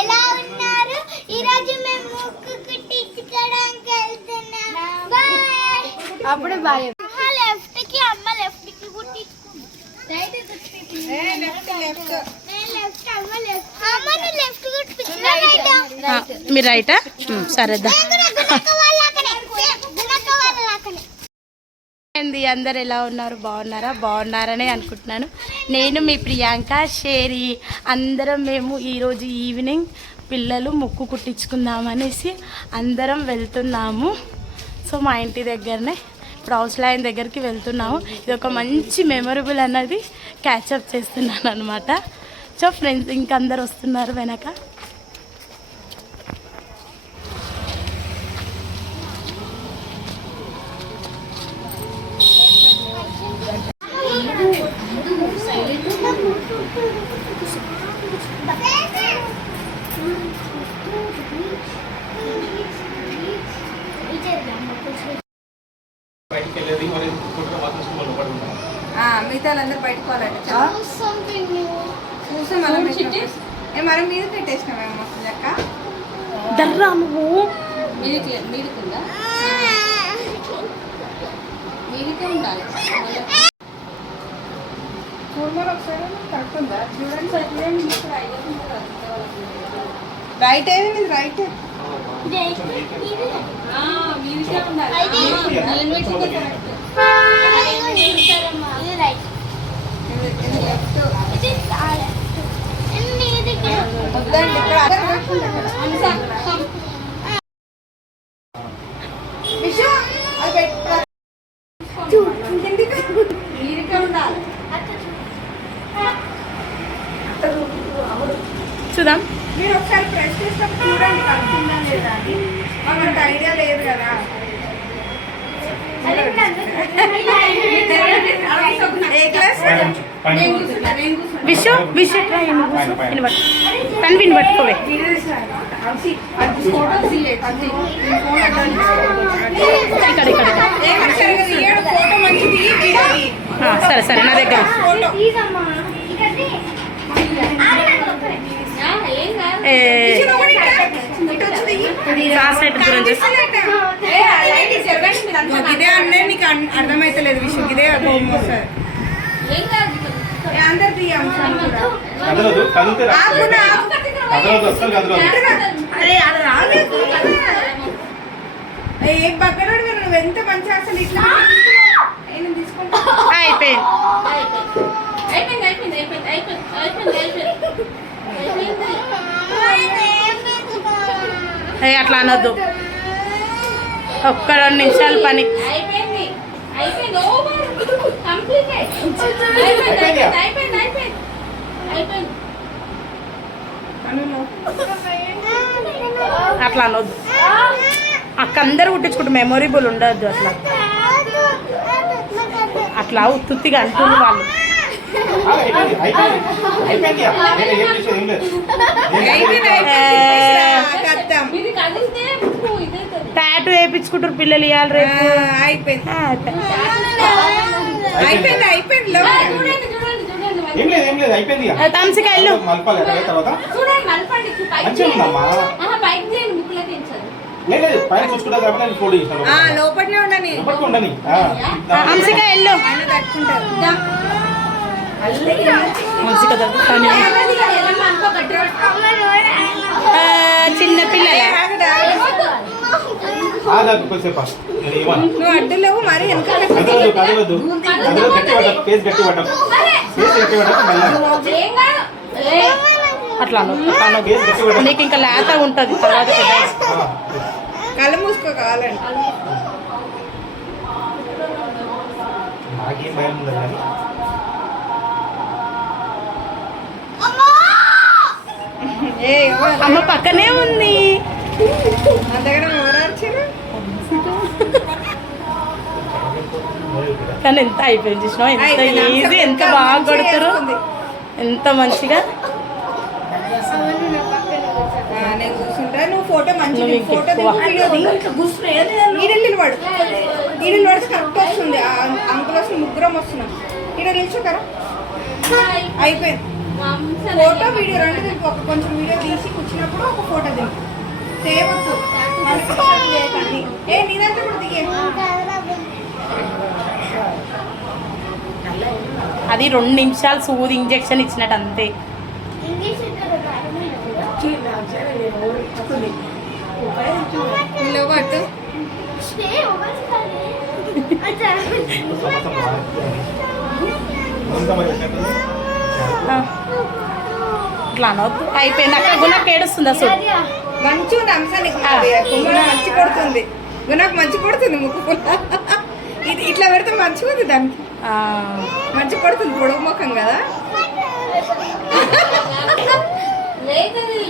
ఎలా ఉన్నారు? ఈరోజు మేము ముక్కు కుట్టించుకోవడానికి వెళ్తున్నాం. బాయ్. అప్పుడు బాయ్. లెఫ్ట్ కి అమ్మ లెఫ్ట్ కి కుట్టించుకుంది. రైట్ కుట్టించుకుంది. Left left. నేను లెఫ్ట్ అమ్మ లెఫ్ట్. అమ్మని లెఫ్ట్ కుట్టించుకుంది. రైట్. మీ రైటా? సరేదా. అందరు ఎలా ఉన్నారు? బాగున్నారా? బాగున్నారనే అనుకుంటున్నాను. నేను మీ ప్రియాంక షేరి. అందరం మేము ఈరోజు ఈవినింగ్ పిల్లలు ముక్కు కుట్టించుకుందామనేసి అందరం వెళ్తున్నాము. సో మా ఇంటి దగ్గరనే ఇప్పుడు హౌస్ లైన్ దగ్గరికి వెళ్తున్నాము. ఇది ఒక మంచి మెమొరబుల్ అన్నది క్యాచప్ చేస్తున్నాను అనమాట. సో ఫ్రెండ్స్ ఇంకందరు వస్తున్నారు వెనక. మిగతా వాళ్ళందరూ బయటకు మనం మీద పెట్టేసినామేమో లెక్క దర్రా నువ్వు మీదికుందా మీదికే ఉండాలి. ఒకసారి కరెక్ట్ ఉందా చూడండి. రైట్ ఏది మీది రైట్ మీదికే ఉండాలి. వద్దండి మీదికే ఉండాలి. చూద్దాం. మీరు ఒకసారి ప్రెస్ చేసినప్పుడు చూడండి కలుపుతుందా లేదా అని. మాకు ఐడియా లేదు కదా. విషు విషు పని పట్టుకోవే. సరే సరే నా దగ్గర ఇదే అన్నే నీకు అర్థమైతలేదు విషయం. ఇదే అందరు ఏ పక్కన నువ్వు ఎంత మంచి అసలు ఇట్లా తీసుకుంటా. అట్లా అనొద్దు. ఒక్క 2 నిమిషాలు పని. అట్లా అనొద్దు. అక్క అందరూ కుట్టించుకుంటే మెమొరబుల్ ఉండద్దు. అట్లా అట్లా ఉత్తుత్తిగా అంటుంది వాళ్ళు. టాటూ వేయించుకుంటారు పిల్లలు ఇవ్వాలి రేపు. తంసికాయలు లోపలే ఉండని హంసికాయలు చిన్న పిల్లలు నువ్వు అడ్డులేవు మరి అట్లా నీకు ఇంకా లేత ఉంటుంది. తర్వాత కళ్ళు మూసుకో కావాలండి. అమ్మ పక్కనే ఉంది. నా దగ్గర ఓరార్చారు కానీ ఎంత అయిపోయింది చూసినా, ఎంత ఈజీ, ఎంత బాగా కొడుతారు, ఎంత మంచిగా. నేను కూర్చుంటా, నువ్వు ఫోటో మంచిగా ఫోటో ఈడెళ్ళి పడు, ఈడెళ్ళి పడితే కరెక్ట్ వస్తుంది. అంకుల్ వస్తుంది, ముగ్గురం వస్తున్నాం. ఇక్కడ నిల్చోకరా అయిపోయింది. ఫోటో వీడియో రెండు దింపు. ఒక కొంచెం వీడియో తీసి కూర్చున్నప్పుడు ఒక ఫోటో దింపు. చేయవద్దు చేయకండి. నీ దాంట్లో కూడా దిగే. అది 2 నిమిషాలు సూది ఇంజెక్షన్ ఇచ్చినట్టు అంతే. పట్టు ఇట్లా అనవద్దు. అయిపోయింది అక్కడ గుణకు ఏడుస్తుంది అసలు. మంచి ఉంది అంశానికి మంచి కొడుతుంది. గుణకు మంచి కొడుతుంది ముక్కు. ఇది ఇట్లా పెడితే మంచిగా ఉంది దానికి. మంచి కొడుతుంది పొడవు ముఖం కదా.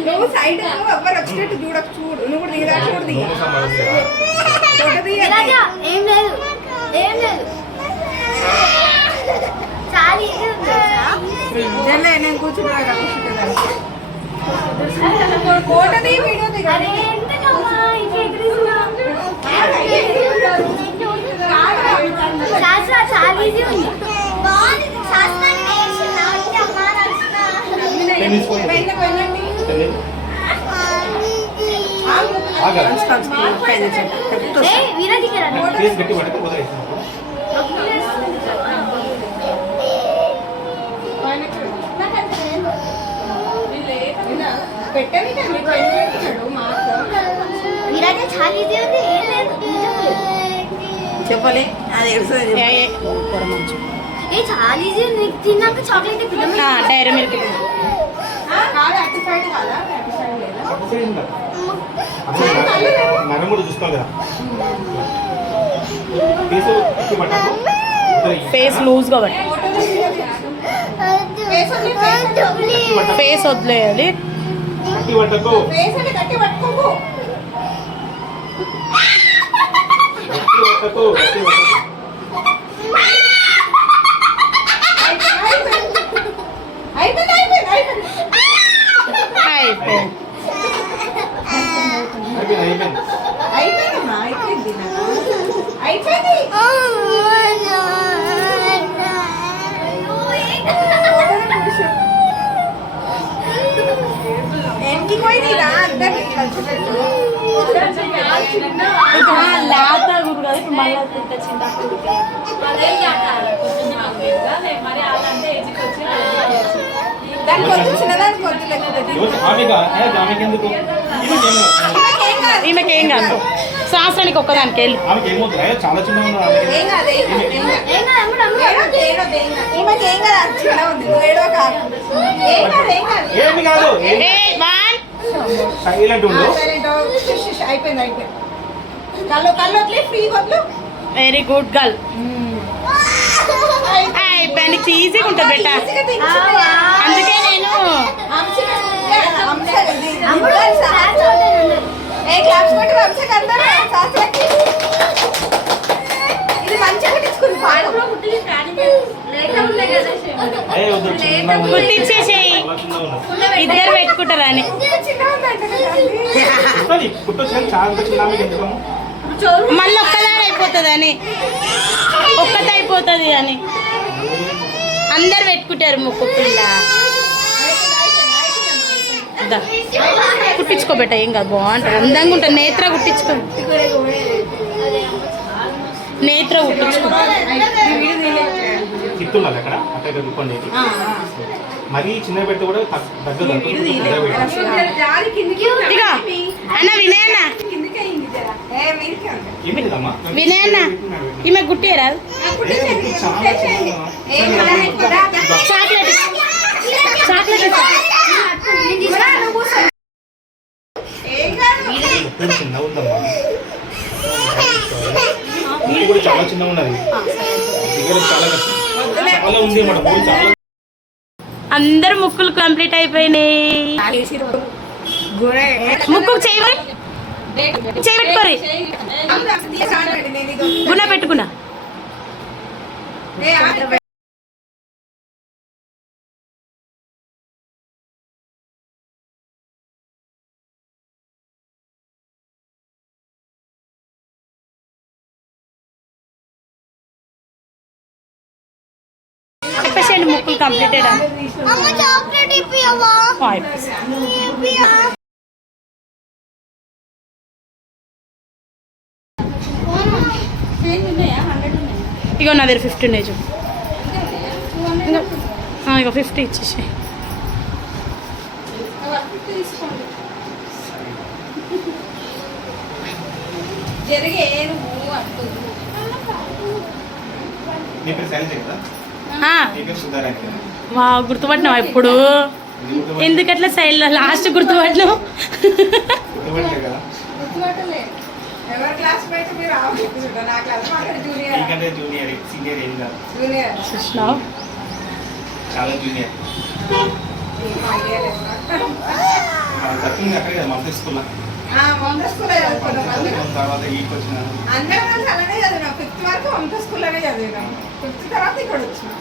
నువ్వు సైడ్ ఎవ్వరు వచ్చినట్టు చూడకు. చూడు నువ్వు కూడా దిగదా. చూడు దిగ ఫోటో దిగ. ఏం లేదు ఏం లేదు. నేను కూర్చున్నాను. ఫోటో దిగి వీడియో దిగ. చెప్పలే అది చాలా ఈజీ. తిన్నాక chocolate Dairy Milk face loose గా ఫేస్ వదిలేయాలి. ఈమెకేం కాదు. సంవత్సరానికి ఒక్కదానికి వెళ్ళి చాలా చిన్న అయిపోయింది. అయిపోయింది. కళ్ళు కళ్ళు వదిలే ఫ్రీ వద్దు. Very good girl. అయిపోయింది. ఈజీగా ఉంటుంది బెట్ట. అందుకే నేను ఇది మంచిగా కుట్టించేసేయి. ఇద్దరు పెట్టుకుంటారా అని మళ్ళీ ఒక్కదాని అయిపోతుంది అని ఒక్కటి అయిపోతుంది అని అందరు పెట్టుకుంటారు ముక్కు పిల్ల. కుట్టించుకోబెట్ట ఏం కాదు. బాగుంటుంది. అందంగా ఉంటుంది. నేత్ర కుట్టించుకో. నేత్ర కుట్టించుకో. మరి చిన్న పెట్ట కూడా ఇక అన్న వినయన్న వినయన్న ఈమె గుట్టేరా చాక్లెట్ చాక్లెట్ చిన్న ఉందమ్మా. కూడా చాలా చిన్న ఉన్నది. చాలా ఉంది అన్నమాట. చాలా అందరు ముక్కులు కంప్లీట్ అయిపోయినాయి. ముక్కు చేయమని చేయబెట్టుకోరి గుణ పెట్టుకున్నా. చెప్పేసేయండి ముక్కులు కంప్లీటెడ్ అని. అమ్మ చాక్లెట్ ఇప్పియవా? ఇగో నా దగ్గర 50 ఉన్నాయి చూడు. ఇగో 50 ఇచ్చేసి. జరిగే నువ్వు అంటుంది. నీ పేరు శైలజ కదా? నీ పేరు సుధారాణి కదా? వా గుర్తుపట్టినావా ఇప్పుడు? ఎందుకట్లా సైడ్ లాస్ట్ గుర్తుపట్టినావు? గుర్తుపట్టలే కదా? గుర్తుపట్టలే. ఎవరి క్లాస్ మేట్ మీరు ఆలోచించుకుంటా. నా క్లాస్ మాట్లాడి జూనియర్. నీకంటే జూనియర్, సీనియర్ ఏం కాదు. జూనియర్. చూసినావు? చాలా జూనియర్. సత్యం అక్కడే కదా మమతా స్కూల్లో. మమతా స్కూల్లో చదువుకున్నాం. తర్వాత ఈకి వచ్చిన అందరం కలిసి అలానే చదివినాం. 5th వరకు మమతా స్కూల్లోనే చదివినాం. 5th తర్వాత ఇక్కడ వచ్చినాం.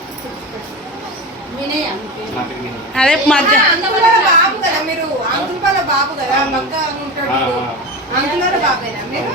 నా పేరు వినయ్. అదే మధ్య అంకుల్ వాళ్ళ బాబు కదా మీరు? అంకుల్ వాళ్ళ బాబు కదా? మక్క ఉంటాడు. అంకుల్ వాళ్ళ బాబేనా మీరు?